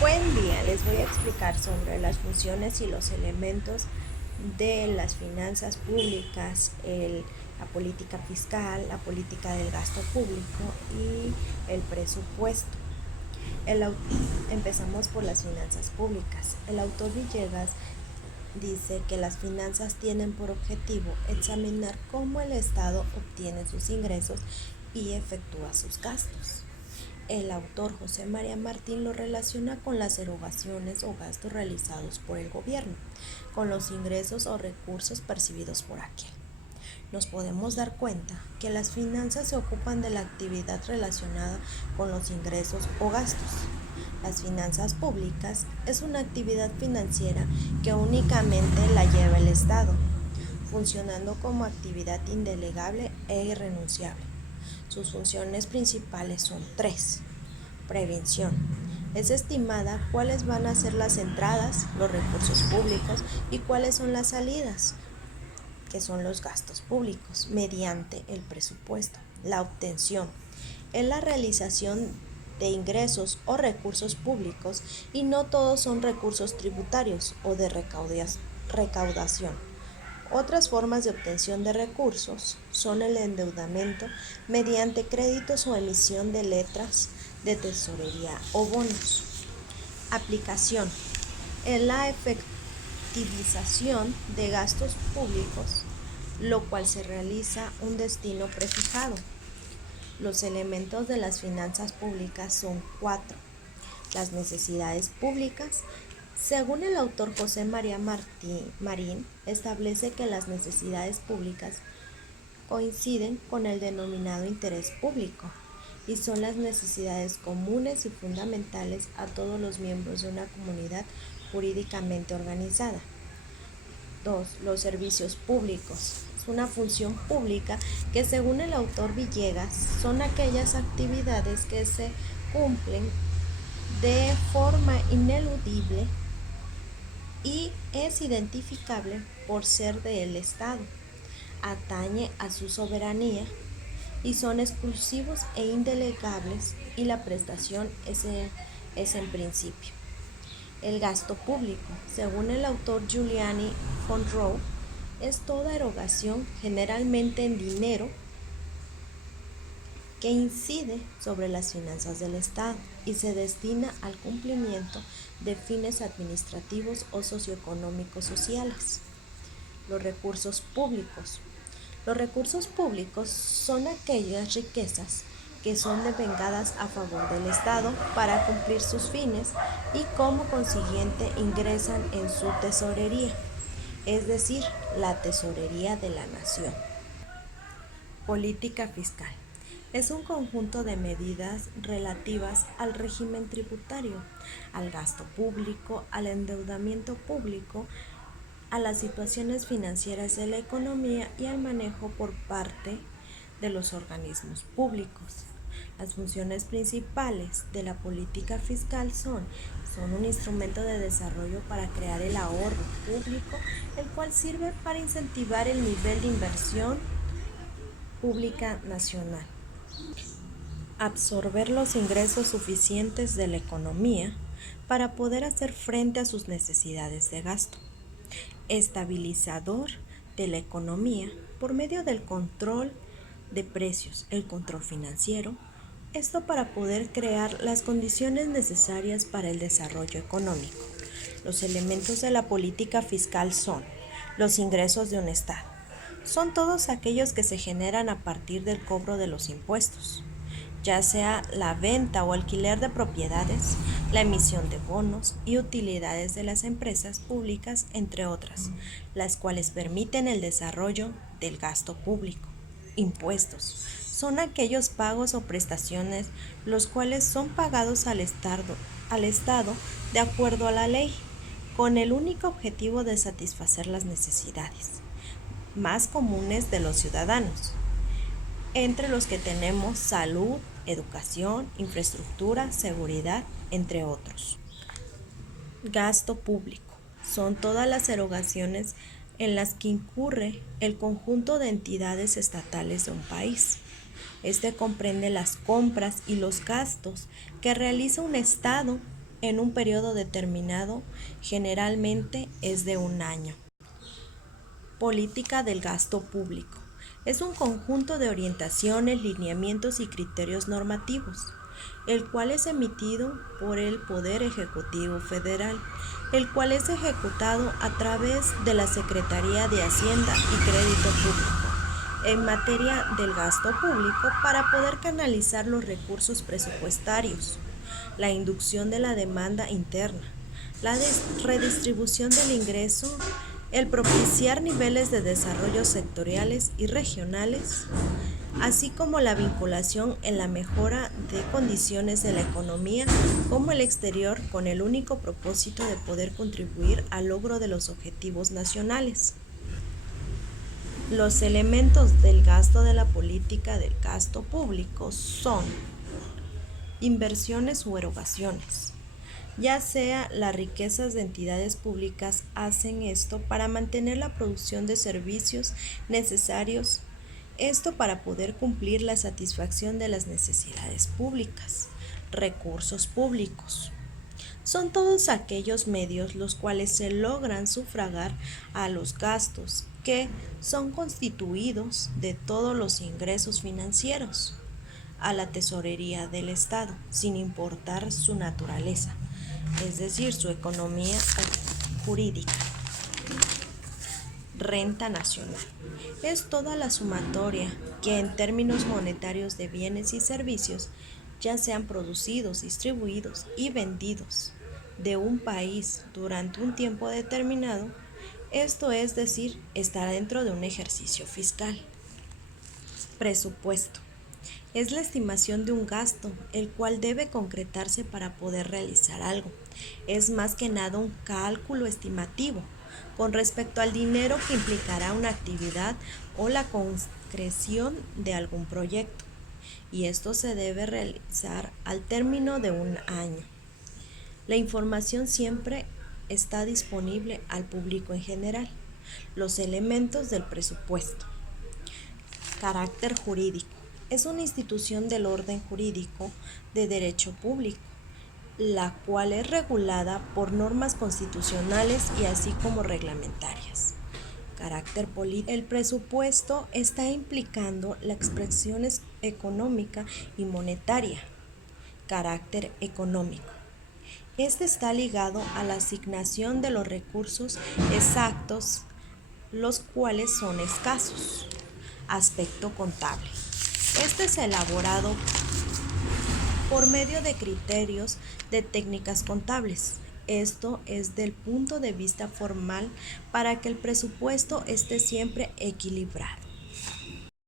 Buen día, les voy a explicar sobre las funciones y los elementos de las finanzas públicas, la política fiscal, la política del gasto público y el presupuesto. El Empezamos por las finanzas públicas. El autor Villegas dice que las finanzas tienen por objetivo examinar cómo el Estado obtiene sus ingresos y efectúa sus gastos. El autor José María Martín lo relaciona con las erogaciones o gastos realizados por el gobierno, con los ingresos o recursos percibidos por aquel. Nos podemos dar cuenta que las finanzas se ocupan de la actividad relacionada con los ingresos o gastos. Las finanzas públicas es una actividad financiera que únicamente la lleva el Estado, funcionando como actividad indelegable e irrenunciable. Sus funciones principales son tres. Prevención. Es estimada cuáles van a ser las entradas, los recursos públicos y cuáles son las salidas, que son los gastos públicos, mediante el presupuesto. La obtención es la realización de ingresos o recursos públicos y no todos son recursos tributarios o de recaudación. Otras formas de obtención de recursos son el endeudamiento mediante créditos o emisión de letras de tesorería o bonos. Aplicación. En la efectivización de gastos públicos, lo cual se realiza un destino prefijado. Los elementos de las finanzas públicas son cuatro. Las necesidades públicas. Según el autor José María Marín, establece que las necesidades públicas coinciden con el denominado interés público y son las necesidades comunes y fundamentales a todos los miembros de una comunidad jurídicamente organizada. 2. Los servicios públicos. Es una función pública que, según el autor Villegas, son aquellas actividades que se cumplen de forma ineludible y es identificable por ser del Estado, atañe a su soberanía y son exclusivos e indelegables y la prestación es en principio. El gasto público, según el autor Giuliani von Roh, es toda erogación generalmente en dinero que incide sobre las finanzas del Estado y se destina al cumplimiento de fines administrativos o socioeconómicos sociales. Los recursos públicos. Los recursos públicos son aquellas riquezas que son devengadas a favor del Estado para cumplir sus fines y como consiguiente ingresan en su tesorería, es decir, la tesorería de la nación. Política fiscal. Es un conjunto de medidas relativas al régimen tributario, al gasto público, al endeudamiento público, a las situaciones financieras de la economía y al manejo por parte de los organismos públicos. Las funciones principales de la política fiscal son un instrumento de desarrollo para crear el ahorro público, el cual sirve para incentivar el nivel de inversión pública nacional. Absorber los ingresos suficientes de la economía para poder hacer frente a sus necesidades de gasto. Estabilizador de la economía por medio del control de precios, el control financiero, esto para poder crear las condiciones necesarias para el desarrollo económico. Los elementos de la política fiscal son los ingresos de un Estado. Son todos aquellos que se generan a partir del cobro de los impuestos, ya sea la venta o alquiler de propiedades, la emisión de bonos y utilidades de las empresas públicas, entre otras, las cuales permiten el desarrollo del gasto público. Impuestos. Son aquellos pagos o prestaciones los cuales son pagados al Estado de acuerdo a la ley, con el único objetivo de satisfacer las necesidades más comunes de los ciudadanos, entre los que tenemos salud, educación, infraestructura, seguridad, entre otros. Gasto público. Son todas las erogaciones en las que incurre el conjunto de entidades estatales de un país. Este comprende las compras y los gastos que realiza un Estado en un periodo determinado, generalmente es de un año. Política del gasto público. Es un conjunto de orientaciones, lineamientos y criterios normativos, el cual es emitido por el Poder Ejecutivo Federal, el cual es ejecutado a través de la Secretaría de Hacienda y Crédito Público en materia del gasto público para poder canalizar los recursos presupuestarios, la inducción de la demanda interna, la redistribución del ingreso, el propiciar niveles de desarrollo sectoriales y regionales, así como la vinculación en la mejora de condiciones de la economía como el exterior con el único propósito de poder contribuir al logro de los objetivos nacionales. Los elementos del gasto de la política del gasto público son inversiones u erogaciones. Ya sea las riquezas de entidades públicas hacen esto para mantener la producción de servicios necesarios, esto para poder cumplir la satisfacción de las necesidades públicas, recursos públicos. Son todos aquellos medios los cuales se logran sufragar a los gastos que son constituidos de todos los ingresos financieros a la tesorería del Estado, sin importar su naturaleza, es decir, su economía jurídica. Renta nacional. Es toda la sumatoria que en términos monetarios de bienes y servicios, ya sean producidos, distribuidos y vendidos de un país durante un tiempo determinado, esto es decir, está dentro de un ejercicio fiscal. Presupuesto. Es la estimación de un gasto, el cual debe concretarse para poder realizar algo. Es más que nada un cálculo estimativo con respecto al dinero que implicará una actividad o la concreción de algún proyecto, y esto se debe realizar al término de un año. La información siempre está disponible al público en general. Los elementos del presupuesto. Carácter jurídico. Es una institución del orden jurídico de derecho público, la cual es regulada por normas constitucionales y así como reglamentarias. Carácter político. El presupuesto está implicando la expresión económica y monetaria. Carácter económico. Este está ligado a la asignación de los recursos exactos, los cuales son escasos. Aspecto contable. Este es elaborado por medio de criterios de técnicas contables. Esto es del punto de vista formal para que el presupuesto esté siempre equilibrado.